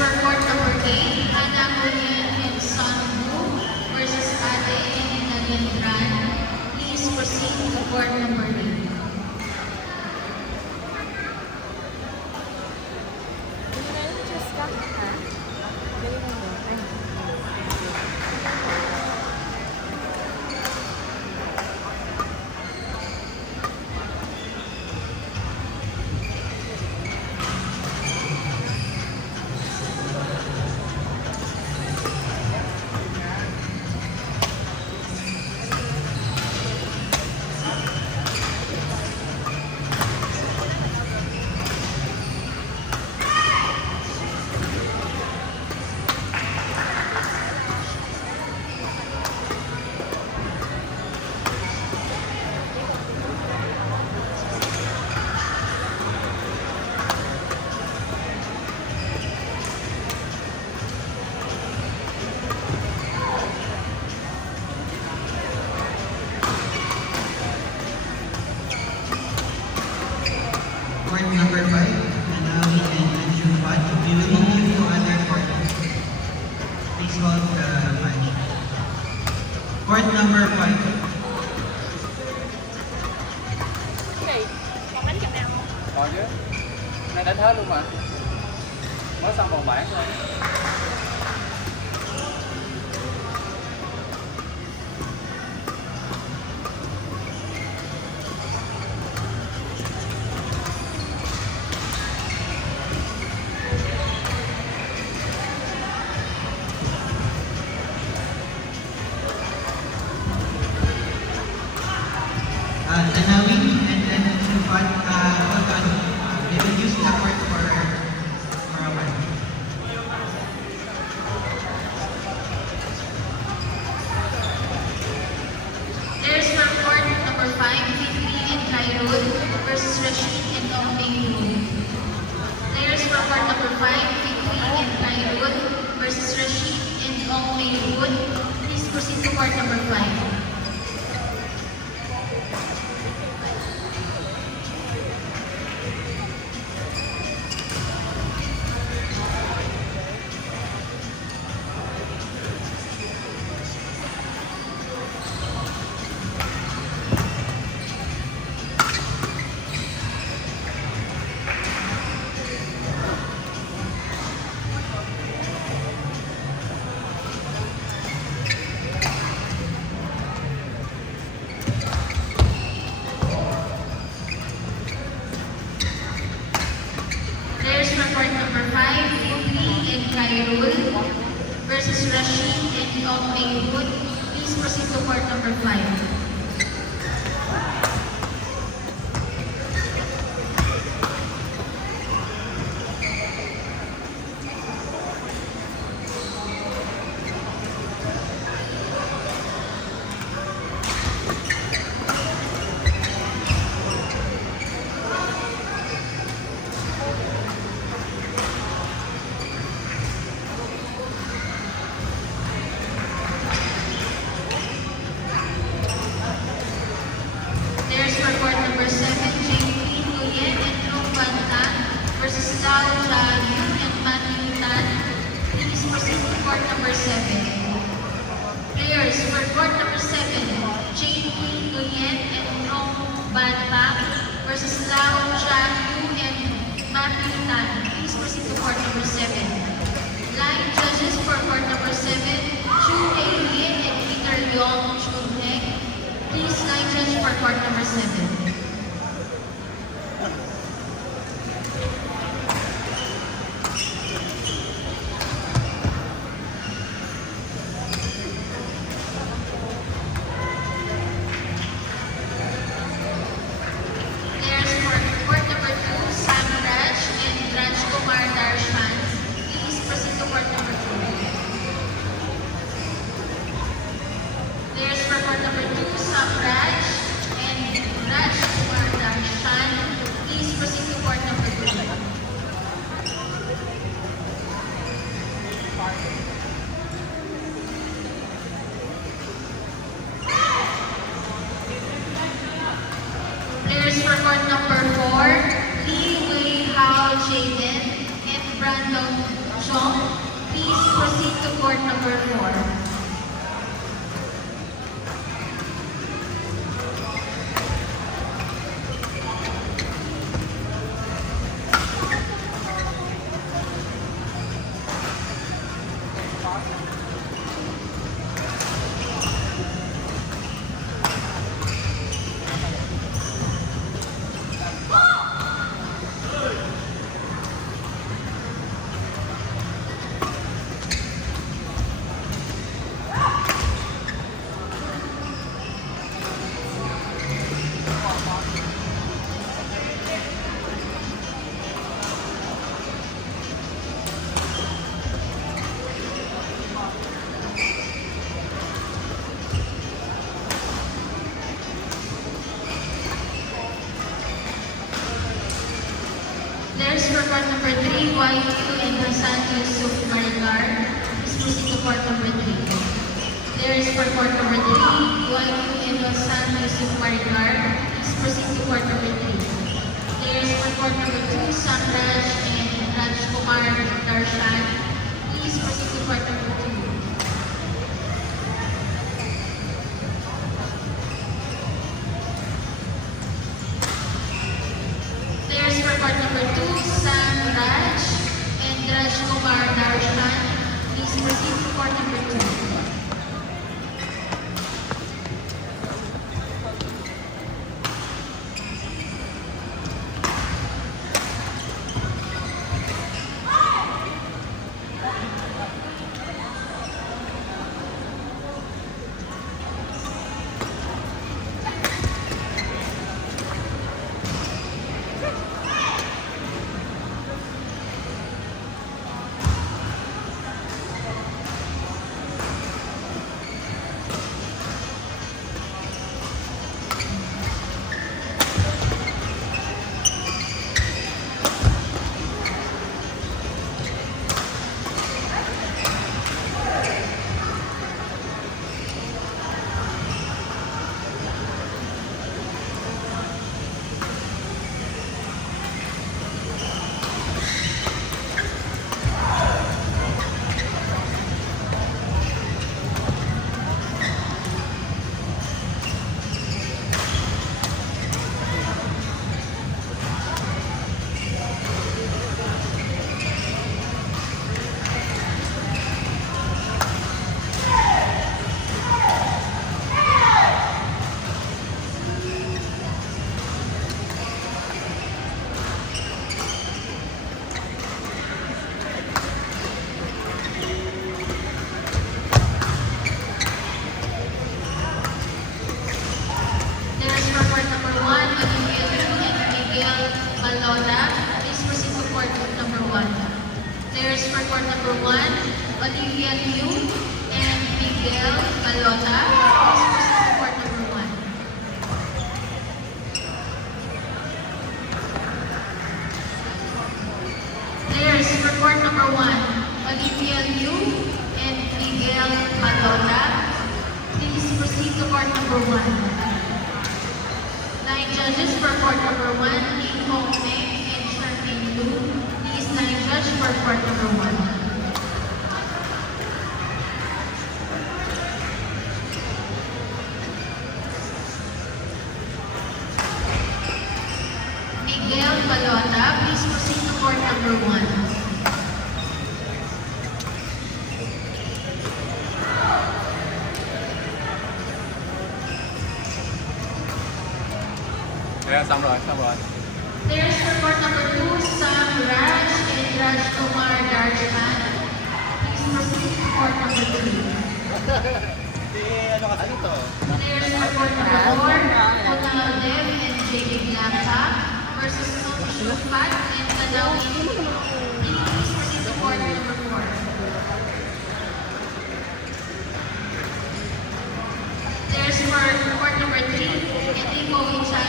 for court number 8, Hannah Nguyen and Son Wu versus Ate and Nalindran. Please proceed to court number 8. Court number 5, Hanawi and Anshufat. We will move to other court. Please hold the match. Court number 5. Còn chứ. Này đánh hết luôn mà. Mới xong vòng bảng thôi. Hanawi and Anshufat, hold on. They will use the court for a while. There's for court number 5, Fitri and Khairul versus Rashid and Ong Meng. Players for court number 5, Fitri and Khairul versus Rashid and Ong Meng. Please proceed to court number 5. Players for court number 5, Fitri and Khairul versus Rashid and Ong Meng. Please proceed to court number 5. There's for court number 7, JP Nguyen and Rong Van Tan versus Lao Cha Yun and Matthew Tan. Please proceed to court number 7. Players for court number 7, JP Nguyen and Rong Van Tan versus Lao Cha Yun and Matthew Tan. Please proceed to court number 7. Line judges for court number 7, Chu Lien and Peter Yong Chun Heng. Please line judge for court number 7. Players for court number 2, Sam Raj and Rajkumar Darshan. Please proceed to court number 2. Players for court number 2, Sam Raj and Chong, please proceed to court number 4. Players for court number 3, YQ and Hasan Yusuf Maricar, please proceed to court number 3. Players for court number 3, YQ and Hasan Yusuf Maricar, please proceed to court number 3. Players for court number 2, Samraj and Rajkumar Darshan, please proceed to court number 2. Players for court number 2, Sam Raj and Rajkumar Darshan, please proceed to court number 2. Players for court number 1, Olivia Liu and Miguel Balota, please proceed to court number 1. Players for court number 1, Olivia Liu and Miguel Balota, please proceed to court number 1. Players for court number 1, Olivia Liu and Miguel Balota, please proceed to court number 1. 9 judges for court number 1, Lee Hong Meng and Charmaine Lu. Please 9 judge for court number 1. Miguel Balota, please proceed to court number 1. Yeah, xong rồi. Players for court number 2, Sam Raj and Rajkumar Darshan, please proceed to court number 3. Ano to? Players for court number 4, Kunal Dev and JB Blanca versus Song Shufat and Tanawi. Please proceed to court number 4. Players for court number 3, Enrico Inchan